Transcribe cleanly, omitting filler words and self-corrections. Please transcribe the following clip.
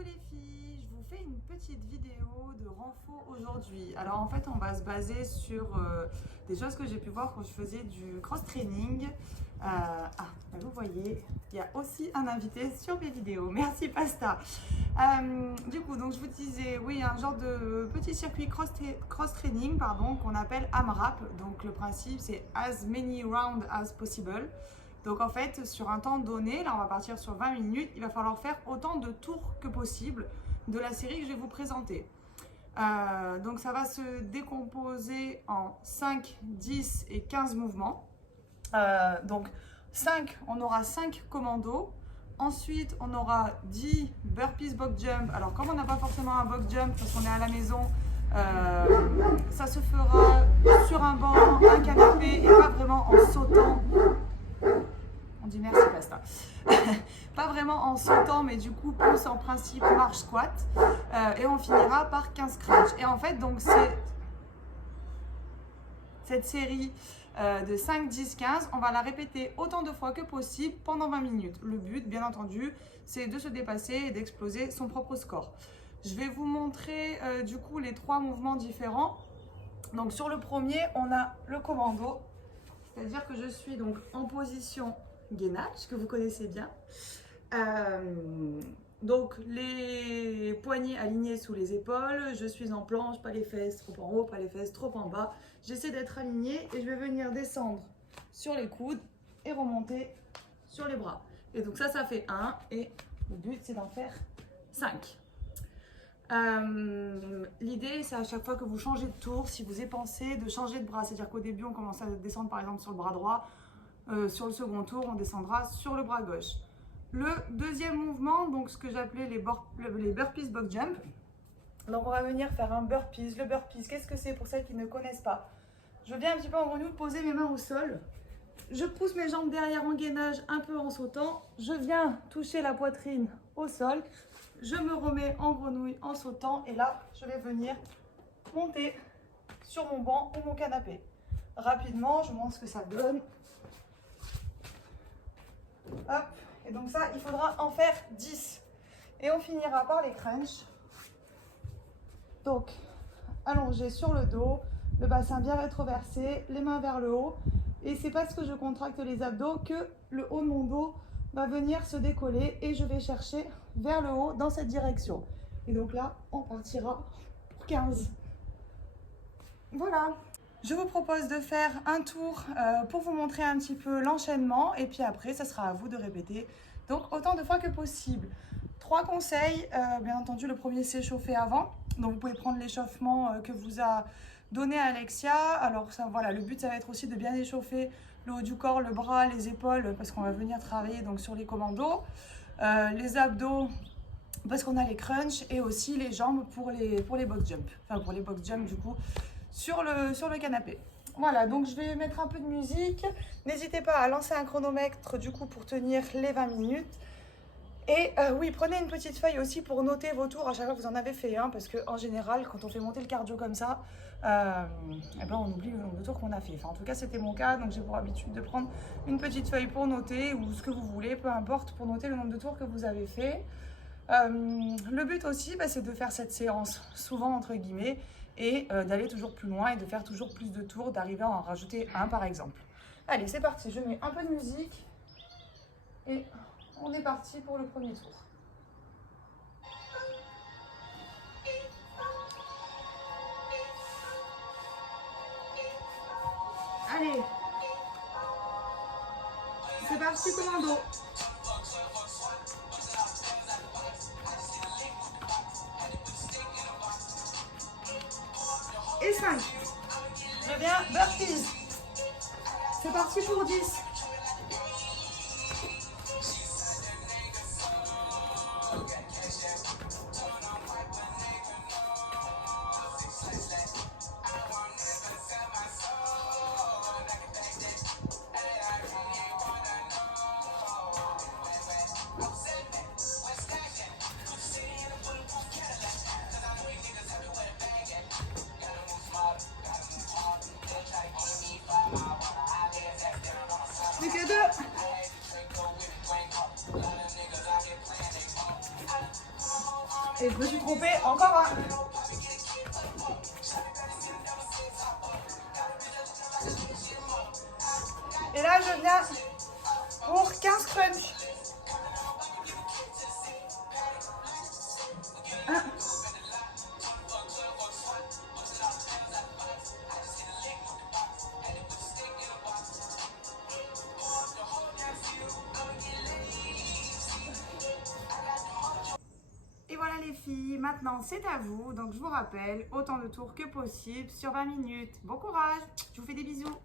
Coucou les filles, je vous fais une petite vidéo de renfort aujourd'hui. Alors en fait on va se baser sur des choses que j'ai pu voir quand je faisais du cross-training. Vous voyez, il y a aussi un invité sur mes vidéos. Merci Pasta. Du coup, donc je vous disais, oui, un genre de petit circuit cross-training qu'on appelle AMRAP. Donc le principe c'est as many rounds as possible. Donc en fait, sur un temps donné, là on va partir sur 20 minutes, il va falloir faire autant de tours que possible de la série que je vais vous présenter. Donc ça va se décomposer en 5, 10 et 15 mouvements. Donc 5, on aura 5 commandos. Ensuite, on aura 10 burpees box jump. Alors comme on n'a pas forcément un box jump parce qu'on est à la maison, ça se fera sur un banc, un canapé et pas vraiment en sautant. On dit merci Pasta. Pas vraiment en sautant, mais du coup plus en principe marche squat. Et on finira par 15 crunch. Et en fait, donc c'est cette série de 5, 10, 15, on va la répéter autant de fois que possible pendant 20 minutes. Le but, bien entendu, c'est de se dépasser et d'exploser son propre score. Je vais vous montrer du coup les 3 mouvements différents. Donc sur le premier, on a le commando. C'est-à-dire que je suis donc en position gainage, que vous connaissez bien. Donc les poignets alignés sous les épaules, je suis en planche, pas les fesses trop en haut, pas les fesses trop en bas. J'essaie d'être alignée et je vais venir descendre sur les coudes et remonter sur les bras. Et donc ça fait 1 et le but c'est d'en faire 5. L'idée c'est à chaque fois que vous changez de tour, si vous pensé de changer de bras, c'est-à-dire qu'au début on commence à descendre par exemple sur le bras droit, sur le second tour on descendra sur le bras gauche. Le deuxième mouvement, donc ce que j'appelais les burpees box jump. Donc on va venir faire un burpees. Le burpees, qu'est-ce que c'est pour celles qui ne connaissent pas? Je viens un petit peu en grenouille, poser mes mains au sol. Je pousse mes jambes derrière en gainage, un peu en sautant. Je viens toucher la poitrine au sol. Je me remets en grenouille en sautant. Et là, je vais venir monter sur mon banc ou mon canapé. Rapidement, je montre ce que ça donne. Hop. Et donc ça, il faudra en faire 10. Et on finira par les crunchs. Donc, allongé sur le dos, le bassin bien rétroversé, les mains vers le haut. Et c'est parce que je contracte les abdos que le haut de mon dos va venir se décoller et je vais chercher vers le haut dans cette direction. Et donc là, on partira pour 15. Voilà. Je vous propose de faire un tour pour vous montrer un petit peu l'enchaînement et puis après, ça sera à vous de répéter donc autant de fois que possible. 3 conseils, bien entendu, le premier c'est chauffer avant. Donc vous pouvez prendre l'échauffement que vous a donné Alexia. Alors ça, voilà, le but ça va être aussi de bien échauffer le haut du corps, le bras, les épaules parce qu'on va venir travailler donc sur les commandos, les abdos parce qu'on a les crunchs et aussi les jambes pour les box jump. Enfin pour les box jump du coup. Sur le canapé. Voilà, donc je vais mettre un peu de musique. N'hésitez pas à lancer un chronomètre du coup pour tenir les 20 minutes. Et oui, prenez une petite feuille aussi pour noter vos tours à chaque fois que vous en avez fait un, parce qu'en général, quand on fait monter le cardio comme ça, on oublie le nombre de tours qu'on a fait. Enfin, en tout cas, c'était mon cas, donc j'ai pour habitude de prendre une petite feuille pour noter, ou ce que vous voulez, peu importe, pour noter le nombre de tours que vous avez fait. Le but aussi, c'est de faire cette séance souvent entre guillemets, et d'aller toujours plus loin et de faire toujours plus de tours, d'arriver à en rajouter un par exemple. Allez, c'est parti, je mets un peu de musique et on est parti pour le premier tour. Allez, c'est parti commando. Et 5. Je viens burpees. C'est parti pour 10. Plus que 2. Et je me suis trompée encore un. Et là, je viens pour 15 crunch. 1. Et voilà les filles, maintenant c'est à vous. Donc je vous rappelle, autant de tours que possible sur 20 minutes. Bon courage, je vous fais des bisous.